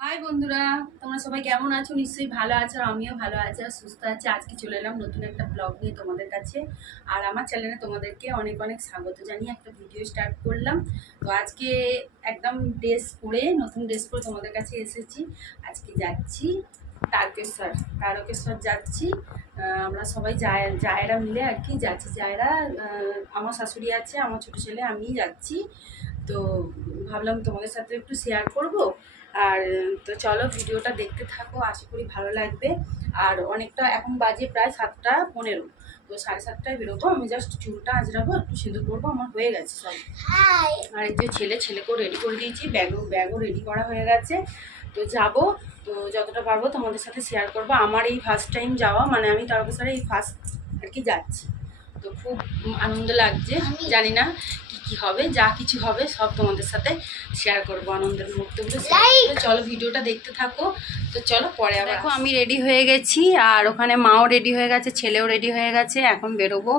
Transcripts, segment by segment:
High বন্ধুরা। তোমরা সবাই কেমন আছো? নিশ্চয়ই ভালো আছো, আর আমিও ভালো আছি, আর সুস্থ আছি। আজকে চলে এলাম নতুন একটা ব্লগ নিয়ে তোমাদের কাছে। আর আমার চ্যানেলে তোমাদেরকে অনেক অনেক স্বাগত জানিয়ে একটা ভিডিও স্টার্ট করলাম। তো আজকে একদম ড্রেস পরে, নতুন ড্রেস পরে তোমাদের কাছে এসেছি। আজকে যাচ্ছি তারকেশ্বর তারকেশ্বর যাচ্ছি। আমরা সবাই জায়, জায়রা মিলে আর কি যাচ্ছি। জায়রা আমার শাশুড়ি আছে, আমার ছোটো ছেলে আমি যাচ্ছি। তো ভাবলাম তোমাদের সাথে একটু শেয়ার করব। আর তো চলো ভিডিওটা দেখতে থাকো আশা করি ভালো লাগবে। আর অনেকটা এখন বাজে প্রায় সাতটা পনেরো। তো সাড়ে সাতটায় বেরোবো আমি জাস্ট চুলটা আঁচড়াবো একটু সিঁদুর করব আমার হয়ে গেছে সব। আর এই যে ছেলে ছেলেকেও রেডি করে দিয়েছি ব্যাগও ব্যাগও রেডি করা হয়ে গেছে। তো যাব তো যতটা পারব তোমাদের সাথে শেয়ার করব। আমার এই ফার্স্ট টাইম যাওয়া মানে আমি তারকেশ্বরে এই ফার্স্ট আর কি যাচ্ছি। তো খুব আনন্দ লাগছে জানি না কি হবে যা কিছু হবে সব তোমাদের সাথে শেয়ার করব আনন্দের মুহূর্তগুলো। চলো ভিডিওটা দেখতে থাকো। তো চলো পরে আবার দেখো আমি রেডি হয়ে গেছি আর ওখানে মাও রেডি হয়ে গেছে ছেলেও রেডি হয়ে গেছে এখন বেরোবো।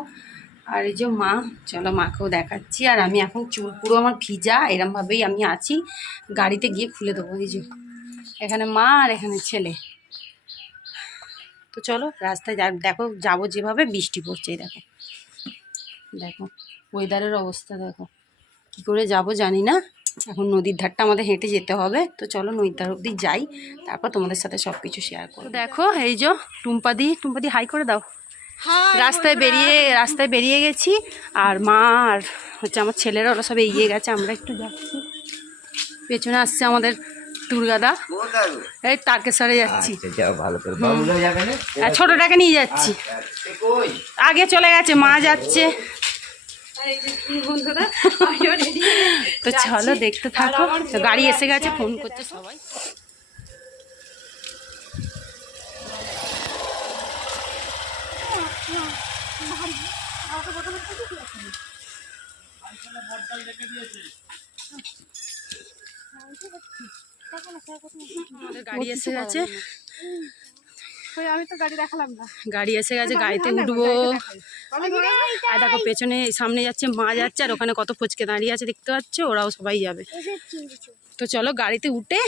আর এই যে মা চলো মাকেও দেখাচ্ছি। আর আমি এখন চুল পুরো আমার ভিজা এরমভাবেই আমি আছি। গাড়িতে গিয়ে খুলে দেবো এই যে। এখানে মা আর এখানে ছেলে। তো চলো রাস্তায় দেখো যাব যেভাবে বৃষ্টি পড়ছে এই দেখো। দেখো ওয়েদারের অবস্থা দেখো। কী করে যাব জানি না। এখন নদীর ধারটা আমাদের হেঁটে যেতে হবে। তো চলো নদীর ধার অব্দি যাই। তারপর তোমাদের সাথে সব কিছু শেয়ার করো দেখো এই যে টুম্পাদি টুম্পাদি হাই করে দাও। রাস্তায় বেরিয়ে রাস্তায় বেরিয়ে গেছি। আর মা আর হচ্ছে আমার ছেলেরা ওরা সব এগিয়ে গেছে। আমরা একটু যাচ্ছি। পেছনে আসছে আমাদের দুর্গাদা। এই তারকেশ্বরে যাচ্ছি। আচ্ছা, যাও ভালো করে। বাবুরা যাবে না? আর ছোটটাকে নিয়ে যাচ্ছি। এ আগে চলে গেছে মা যাচ্ছে। তো চলো দেখতে থাকো। তো গাড়ি এসে গেছে ফোন করছে সবাই। গাড়ি এসে গেছে। গাড়ি দেখালাম না। গাড়ি এসে গেছে গাড়িতে উঠবো। আর দেখো পেছনে সামনে যাচ্ছে মা যাচ্ছে আর ওখানে কত ফুচকে দাঁড়িয়ে আছে দেখতে পাচ্ছ? ওরাও সবাই যাবে। তো চলো গাড়িতে উঠে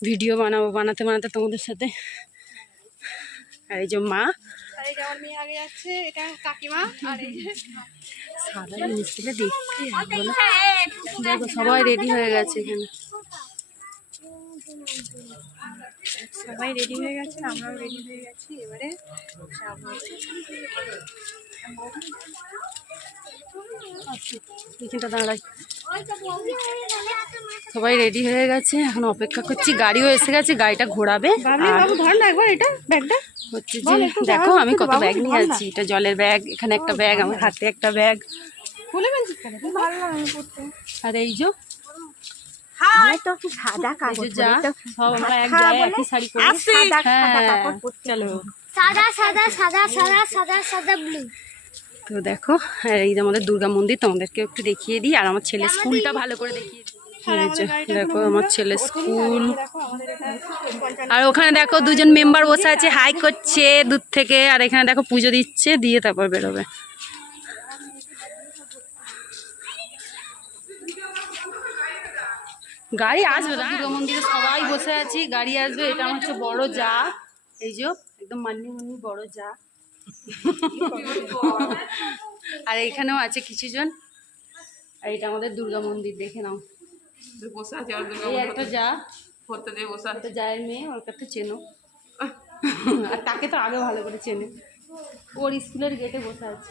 ভিডিও বানাবো বানাতে বানাতে তোমাদের সাথে। আর এই যে মা। আর এই যে আমার মেয়ে আগে যাচ্ছে এটা কাকিমা আর এই যে সাদা মিস্ত্রিটা দেখতে দেখো সবাই রেডি হয়ে গেছে এখানে। সবাই রেডি হয়ে গেছে আমরাও রেডি হয়ে গেছি। এবারে এখানটা দাঁড়াই। সবাই রেডি হয়ে গেছে এখন অপেক্ষা করছি। গাড়িও এসে গেছে গাড়িটা ঘোরাবে। হচ্ছে যে দেখো আমি কত ব্যাগ নিয়ে আছি এটা জলের ব্যাগ এখানে একটা ব্যাগ আমার হাতে একটা ব্যাগ আর এই যে আমি তো কি সাদা কাপড় যা সব আমরা এক জায়গায় একই শাড়ি পরি। সাদা সাদা হ্যাঁ কাপড় পরতে চলো। সাদা সাদা সাদা সাদা সাদা সাদা ব্লু তো দেখো আর এই যে আমাদের দুর্গা মন্দির তোমাদেরকে একটু দেখিয়ে দিই। আর আমার ছেলে স্কুলটা ভালো করে দেখিয়ে দিই। দেখো আমার ছেলে স্কুল। আর ওখানে দেখো দুজন মেম্বার বসে আছে হাই করছে দূর থেকে। আর এখানে দেখো পুজো দিচ্ছে দিয়ে তারপর বেরোবে। গাড়ি আসবে না দুর্গা মন্দিরে সবাই বসে আছি গাড়ি আসবে এটা আমার হচ্ছে বড় যা এই যে একদম মান্নি মান্নি বড় যা আর এইখানেও আছে কিছুজন আর এটা আমাদের দুর্গা মন্দির দেখে নাও বসে আছে একটা যা করতে দিয়ে বসে আছে একটা মেয়ে ওর কাছে চেনো আর তাকে তো আগে ভালো করে চেনে ওর স্কুলের গেটে বসে আছে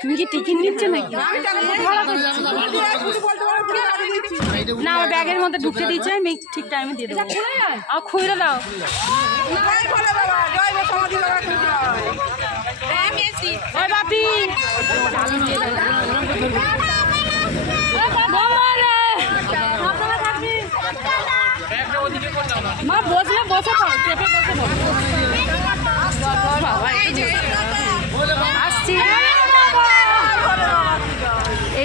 তুমি কি টিকিট নিচ্ছ নাকি? না, আমার ব্যাগের মধ্যে ঢুকতে দিয়েছে, আমি ঠিক টাইমে দিয়ে দেবো। খুঁড়ে দাও। বল রে। বসে পড়ো, চেপে বসে বাবা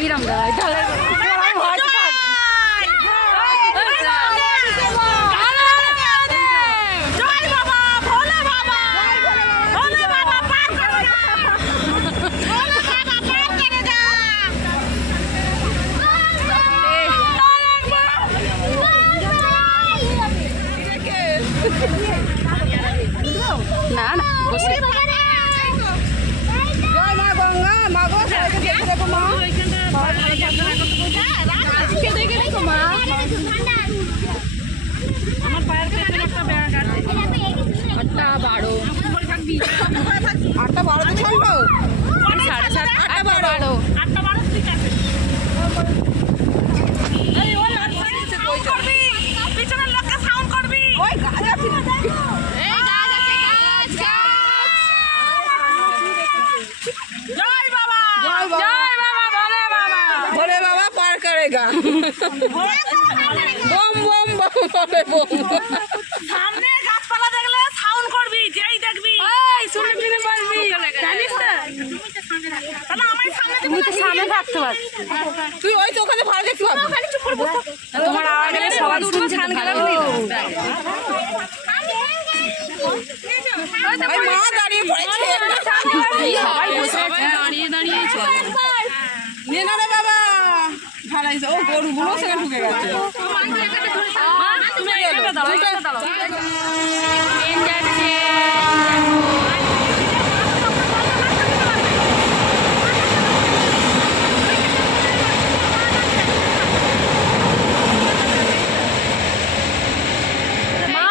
এইরকম দাঁড়ায় তাহলে না না বসে আটটা বারো আটটা বারোতে ছাড়লো সাড়ে সাত আটটা বারো ওই গাছ আছে জয় বাবা ভোলে বাবা পার করেগা বম বম বম বলে বম সামনে গাছপালা দেখলে সাউন্ড করবি যেই দেখবি শুনবি না পারবি জানিস তো তাহলে আমার সামনে তুমি তো সামনে থাকতে পারছ তুই ওই তো ওখানে ভালো দেখতে পাবি তোমার আওয়াজে সবাই শুনছে ভালো ওই মা দাঁড়িয়ে পড়েছে সবাই বসে দাঁড়িয়ে দাঁড়িয়ে চলে নে না বাবা ভাড়াইছে ও গরুগুলো সেখানে ঢুকে গেছে। তুমি এখানে দাঁড়াও এখানে দাঁড়াও ট্রেন যাচ্ছে মা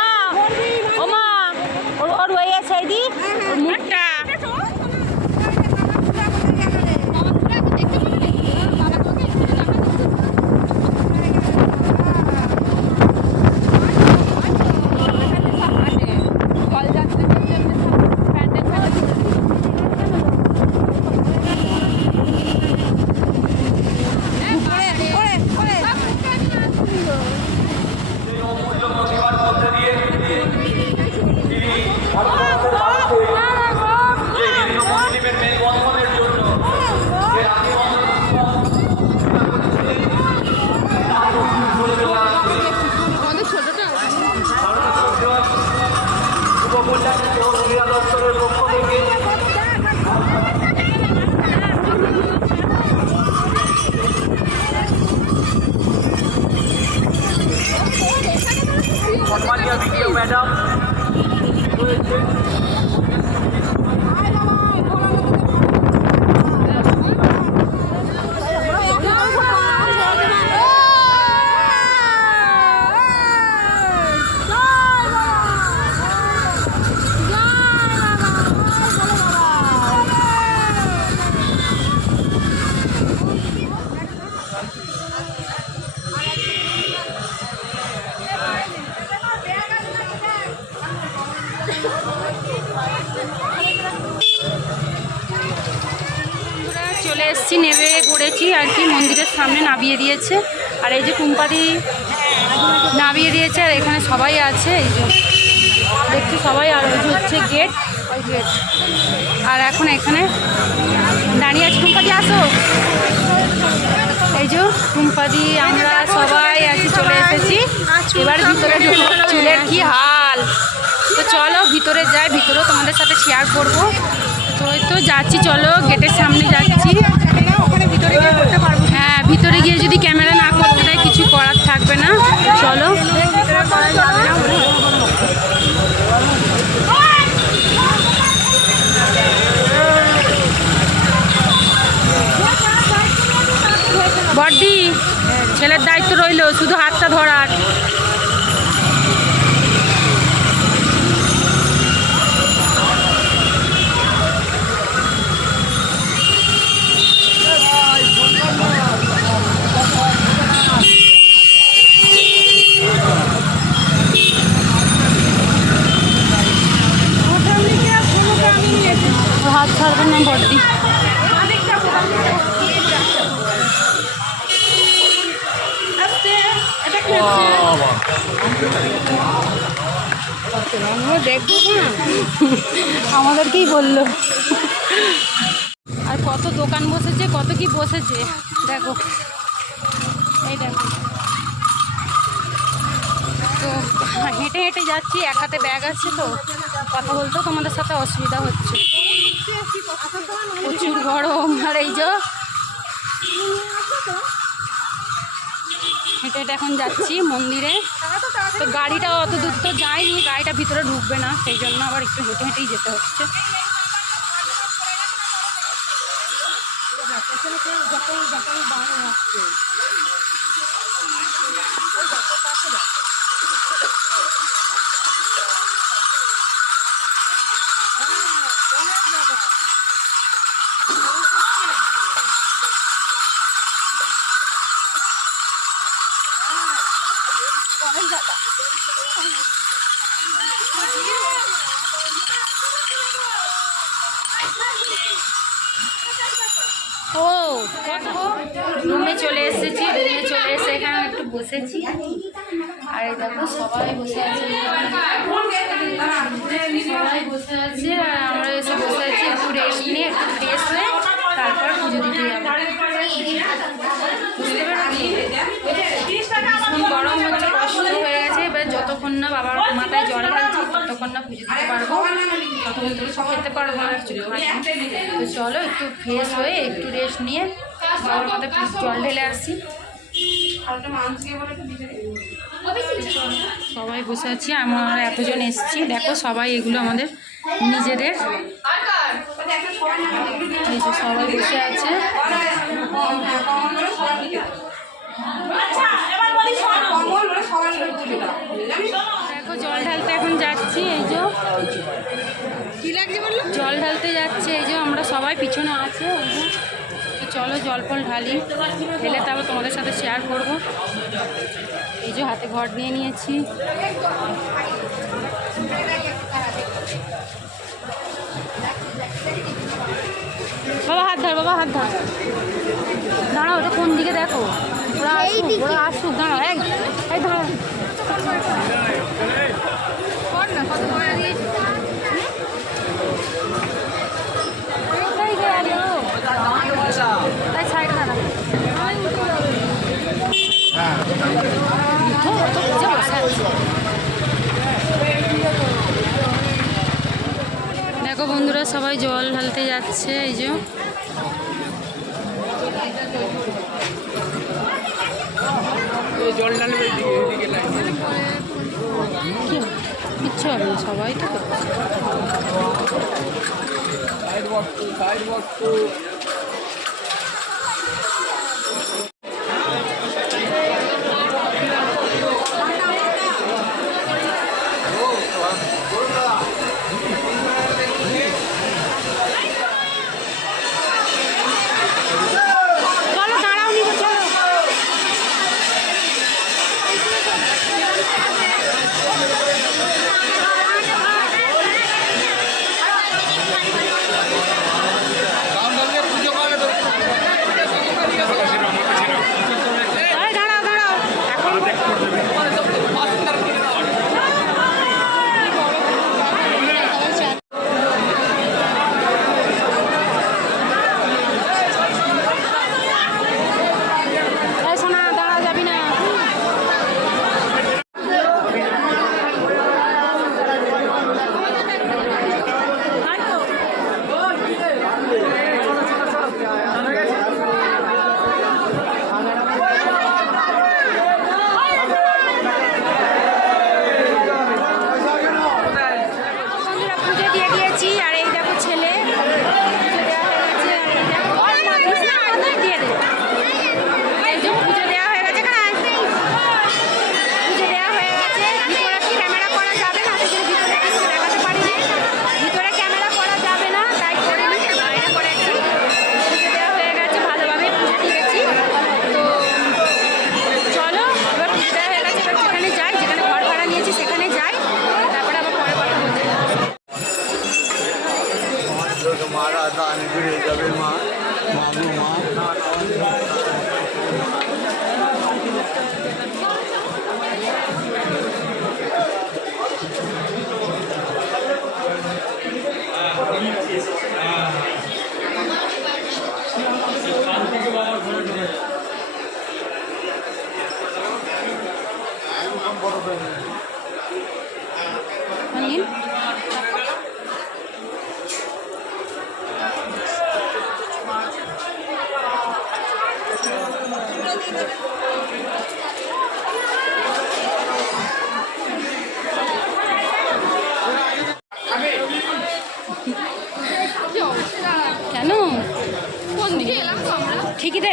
ও মা ওর ওর ওই সাইডি ওর মুখটা আমরা নামিয়ে দিয়েছে আর এখানে সবাই আছে। দেখছি সবাই আর ওই হচ্ছে গেট ওই গেট আর এখন এখানে দাঁড়িয়ে আছে। কুম্পাদি আসো। এই যে কুম্পাদি আমরা সবাই আছি চলে এসেছি। এবার ভিতরে চুলের কি হাল? তো চলো ভিতরে যাই। ভিতরেও তোমাদের সাথে শেয়ার করব। তো তো যাচ্ছি চলো গেটের সামনে যাচ্ছি। হ্যাঁ ভিতরে গিয়ে যদি ক্যামেরা না করতে না? চলো। বড্ডি ছেলের দায়িত্ব রইল শুধু হাতটা ধরার। দেখব না। আমাদেরকেই বলল। আর কত দোকান বসেছে, কত কি বসেছে? দেখো। এই দেখো। তো হেঁটে হেঁটে যাচ্ছি, এক হাতে ব্যাগ আছে তো। কথা বলতেও তোমাদের সাথে অসুবিধা হচ্ছে। প্রচুর গরম, আর এই যে হেঁটে হেঁটে এখন যাচ্ছি মন্দিরে। তো গাড়িটা অত দূর তো যায়নি, গাড়িটা ভিতরে ঢুকবে না, সেই জন্য আবার একটু হেঁটে হেঁটেই যেতে হচ্ছে। বসেছি আর এই দেখো, সবাই বসে আছে। সবাই বসে আছে, আর আমরা এসে বসে আছি একটু রেস্ট নিয়ে, একটু ফ্রেশ হয়ে, তারপর পুজো দিতে যাব। গরম হচ্ছে কষ্ট হয়ে গেছে, এবার যতক্ষণ না বাবার মাথায় জল ঢালছি ততক্ষণ না পুজো দিতে পারব। তো খেতে পারব না চলো, একটু ফ্রেশ হয়ে, একটু রেস্ট নিয়ে, বাবার মাথায় জল ঢেলে আসি। সবাই বসে আছি আমরা এতজন এসেছি। দেখো সবাই এগুলো আমাদের নিজেদের। এই যে সবাই বসে আছে। দেখো জল ঢালতে এখন যাচ্ছি এই যে। কি লাগছে বলল? জল ঢালতে যাচ্ছে এই যে আমরা সবাই পিছনে আছে। যে তো চলো জল ফল ঢালি ঢেলে তারপর তোমাদের সাথে শেয়ার করব। এই যে হাতে ঘর নিয়ে নিয়েছি। বাবা, হাত ধর, বাবা, হাত ধর। দাঁড়াও ওটা কোন দিকে দেখো? আসুক আসুক, দাঁড়াও এক দাঁড়াও কর না কত পয়সা দিয়েছি কোথায় গেল তাই সাইড না দেখো বন্ধুরা সবাই জল ঢালতে যাচ্ছে এই যে। কি কিচ্ছু হবে সবাই তো મારા હતા અને ગુરુ જબેમાં મામલુમાં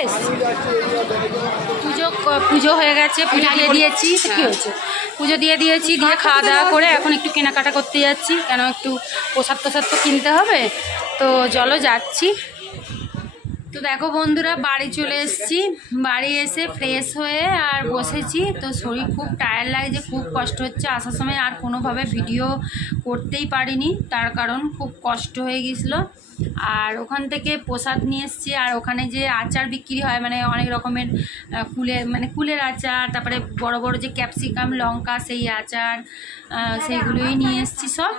রে পুজো পুজো হয়ে গেছে পুজো দিয়ে দিয়েছি। তো কি হয়েছে? পুজো দিয়ে দিয়েছি দিয়ে খাওয়া দাওয়া করে এখন একটু কেনাকাটা করতে যাচ্ছি। কেন একটু প্রসাদ প্রসাদ তো কিনতে হবে? তো চলো যাচ্ছি। তো দেখো বন্ধুরা, বাড়ি চলে এসেছি। বাড়ি এসে ফ্রেশ হয়ে আর বসেছি। তো শরীর খুব টায়ার লাগছে, খুব কষ্ট হচ্ছে। আসার সময় আর কোনোভাবে ভিডিও করতেই পারিনি। তার কারণ খুব কষ্ট হয়ে গেছিল। আর ওখান থেকে প্রসাদ নিয়ে এসেছি। আর ওখানে যে আচার বিক্রি হয় মানে অনেক রকমের কুলের মানে কুলের আচার, তারপরে বড় বড় যে ক্যাপসিকাম, লঙ্কা, সেই আচার সেইগুলোই নিয়ে এসেছি সব।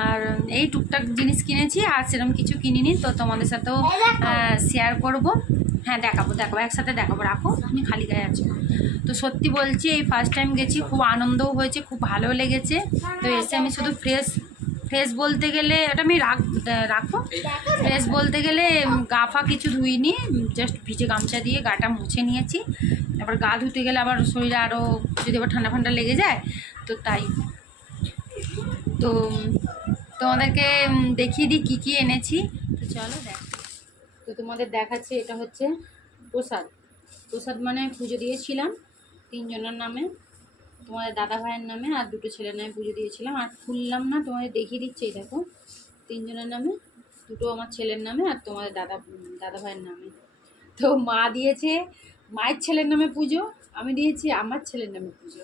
আর এই টুকটাক জিনিস কিনেছি আর সেরকম কিছু কিনিনি তো তোমাদের সাথেও শেয়ার করব। হ্যাঁ দেখাবো দেখাবো একসাথে দেখাবো রাখো তুমি খালি গায়ে আছো। তো সত্যি বলছি এই ফার্স্ট টাইম গেছি খুব আনন্দও হয়েছে খুব ভালো লেগেছে। তো এসে আমি শুধু ফ্রেশ ফ্রেশ বলতে গেলে ওটা আমি রাখ রাখো। ফ্রেশ বলতে গেলে গা ফা কিছু ধুইনি জাস্ট ভিজে গামছা দিয়ে গাটা মুছে নিয়েছি। তারপর গা ধুতে গেলে আবার শরীরে আরও যদি আবার ঠান্ডা ফান্ডা লেগে যায় তো তাই। তো, তোমাদেরকে দেখিয়ে দিই কী কী এনেছি। তো চলো দেখ। তো তোমাদের দেখাচ্ছি, এটা হচ্ছে প্রসাদ। প্রসাদ মানে পুজো দিয়েছিলাম তিনজনের নামে, তোমাদের দাদা ভাইয়ের নামে আর দুটো ছেলের নামে পুজো দিয়েছিলাম। আর খুললাম না, তোমাদের দেখিয়ে দিচ্ছি, এই দেখো। তিনজনের নামে, দুটো আমার ছেলের নামে আর তোমাদের দাদা দাদা ভাইয়ের নামে। তো মা দিয়েছে মায়ের ছেলের নামে পুজো, আমি দিয়েছি আমার ছেলের নামে পুজো।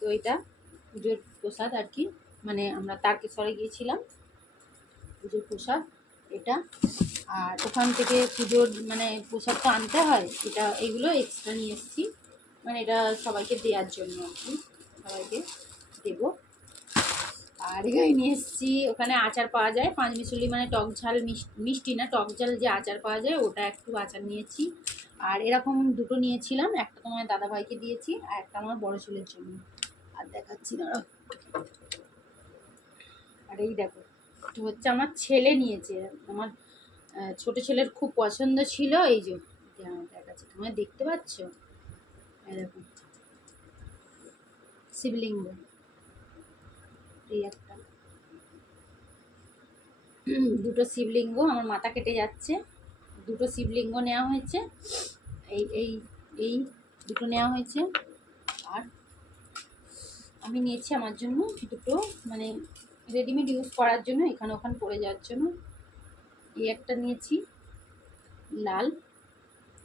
তো এটা পুজোর প্রসাদ আর কি। মানে আমরা তারকেশ্বরে গিয়েছিলাম। পুজোর প্রসাদ, এটা। আর ওখান থেকে পুজোর মানে প্রসাদ তো আনতে হয়, এটা এগুলো এক্সট্রা নিয়ে এসেছি। মানে এটা সবাইকে দেওয়ার জন্য আর কি, সবাইকে দেবো। আর এখানে নিয়ে এসেছি, ওখানে আচার পাওয়া যায় পাঁচ মিশুলি মানে টক ঝাল মিষ্টি মিষ্টি না, টক ঝাল যে আচার পাওয়া যায়, ওটা একটু আচার নিয়েছি। আর এরকম দুটো নিয়েছিলাম, একটা তোমার দাদাভাইকে দিয়েছি, আর একটা আমার বড় ছেলের জন্য। আর দেখাচ্ছি না। আর এই দেখো, এটা হচ্ছে আমার ছেলে নিয়েছে। আমার ছোট ছেলের খুব পছন্দ ছিল, এই যে দেখাচ্ছি তোমার দেখতে পাচ্ছ? দেখো, শিবলিঙ্গ, এই একটা। দুটো শিবলিঙ্গ আমার মাথা কেটে যাচ্ছে। দুটো শিবলিঙ্গ নেওয়া হয়েছে। এই এই এই দুটো নেওয়া হয়েছে। আর আমি নিয়েছি আমার জন্য দুটো মানে রেডিমেড ইউজ করার জন্য, এখানে ওখানে পরে যাওয়ার জন্য, এই একটা নিয়েছি, লাল,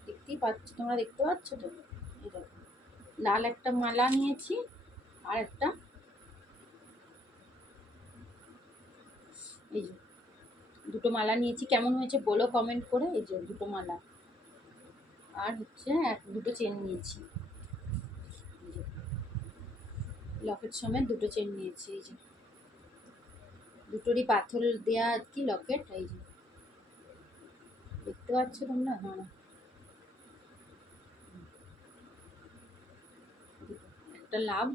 দেখতেই পাচ্ছ, তোমরা দেখতে পাচ্ছ তো? লাল একটা মালা নিয়েছি, আর একটা, এই যে, দুটো মালা নিয়েছি, কেমন হয়েছে বলো কমেন্ট করে, এই যে দুটো মালা, আর হচ্ছে এক, দুটো চেন নিয়েছি লকেট সমেত দুটো চেন নিয়েছি, এই যে। দুটোরই পাথর দেওয়া আর কি লকেট, এই যে। দেখতে পাচ্ছ তোমরা? হ্যাঁ। একটা লাভ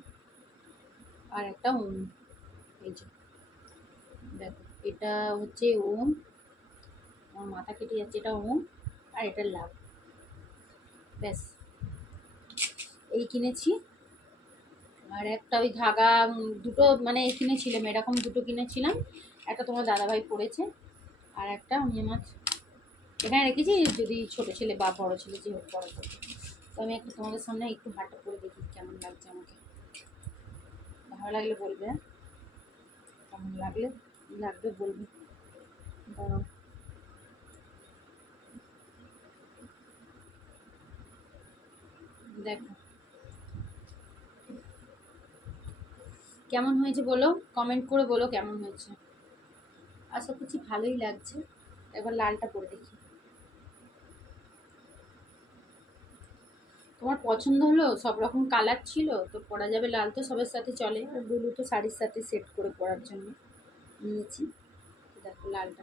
আর একটা ওম, এই যে। দেখো, এটা হচ্ছে ওম। আমার মাথা কেটে যাচ্ছে, এটা ওম আর এটা লাভ। ব্যাস। এই কিনেছি। আর একটা ওই ধাগা দুটো মানে কিনেছিলাম, এরকম দুটো কিনেছিলাম। একটা তোমার দাদাভাই পড়েছে, আর একটা আমি আমার এখানে রেখেছি, যদি ছোটো ছেলে বা বড়ো ছেলে যে হোক, বড়ো করবে তো আমি একটা তোমাদের সামনে একটু হাটটা করে দেখি কেমন লাগছে আমাকে। ভালো লাগলে বলবে? কেমন লাগলে? লাগবে বলবে। দেখো কেমন হয়েছে বলো? কমেন্ট করে বলো কেমন হয়েছে। আশা করছি ভালোই লাগছে। এবার লালটা পরে দেখি। তোমার পছন্দ হলো? সব রকম কালার ছিল? তো পরা যাবে লাল তো সবের সাথে চলে। আর ব্লু তো শাড়ির সাথে সেট করে পরার জন্য নিয়েছি। দেখো লালটা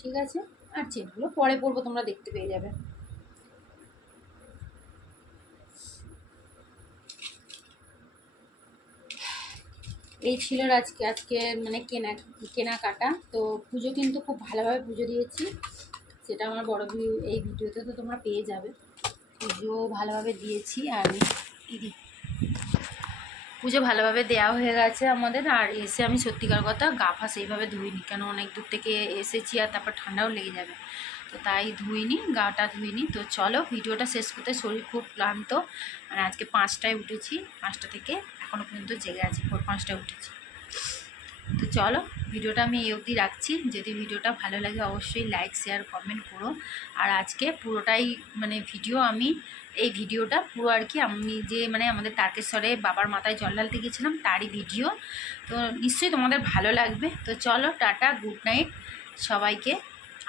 ঠিক আছে? আর চেনগুলো পরে পরবো, তোমরা দেখতে পেয়ে যাবে। এই ছিল আজকে আজকে মানে কেনা, কেনাকাটা। তো পুজো কিন্তু খুব ভালোভাবে পুজো দিয়েছি। সেটা আমার বড় ভিউ এই ভিডিওতে তো তোমরা পেয়ে যাবে। পুজো ভালোভাবে দিয়েছি আর দিদি। পুজো ভালোভাবে দেওয়া হয়ে গেছে আমাদের। আর এসে আমি সত্যিকার কথা গা ফা সেইভাবে ধুইনি, কেন অনেক দূর থেকে এসেছি আর তারপর ঠান্ডাও লেগে যাবে। তো তাই ধুইনি, গাটা ধুইনি। তো চলো ভিডিওটা শেষ করতে শরীর খুব ক্লান্ত। আর আজকে পাঁচটায় উঠেছি, পাঁচটা থেকে এখনও পর্যন্ত জেগে আছি, ভোর পাঁচটা উঠেছি। তো চলো, ভিডিওটা আমি এই অবধি রাখছি। যদি ভিডিওটা ভালো লাগে অবশ্যই লাইক শেয়ার কমেন্ট করো। আর আজকে পুরোটাই মানে ভিডিও আমি, এই ভিডিওটা পুরো আর কি আমি যে মানে আমাদের তারকেশ্বরে বাবার মাথায় জল ঢালতে গেছিলাম তারই ভিডিও তো নিশ্চয়ই তোমাদের ভালো লাগবে। তো চলো, টাটা গুড নাইট সবাইকে।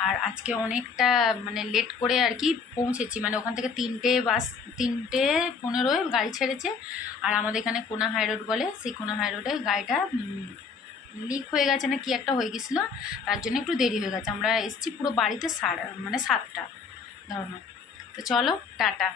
আর আজকে অনেকটা মানে লেট করে আর কি পৌঁছেছি। মানে ওখান থেকে তিনটে বাস, তিনটে পনেরোয় গাড়ি ছেড়েছে। আর আমাদের এখানে কোনা হাই রোড বলে, সেই কোনা হাই রোডে গাড়িটা লিক হয়ে গেছে না কি একটা হয়ে গেছিল। তার জন্য একটু দেরি হয়ে গেছে। আমরা এসছি পুরো বাড়িতে সাড়ে মানে সাতটা, ধরো। তো চলো, টাটা।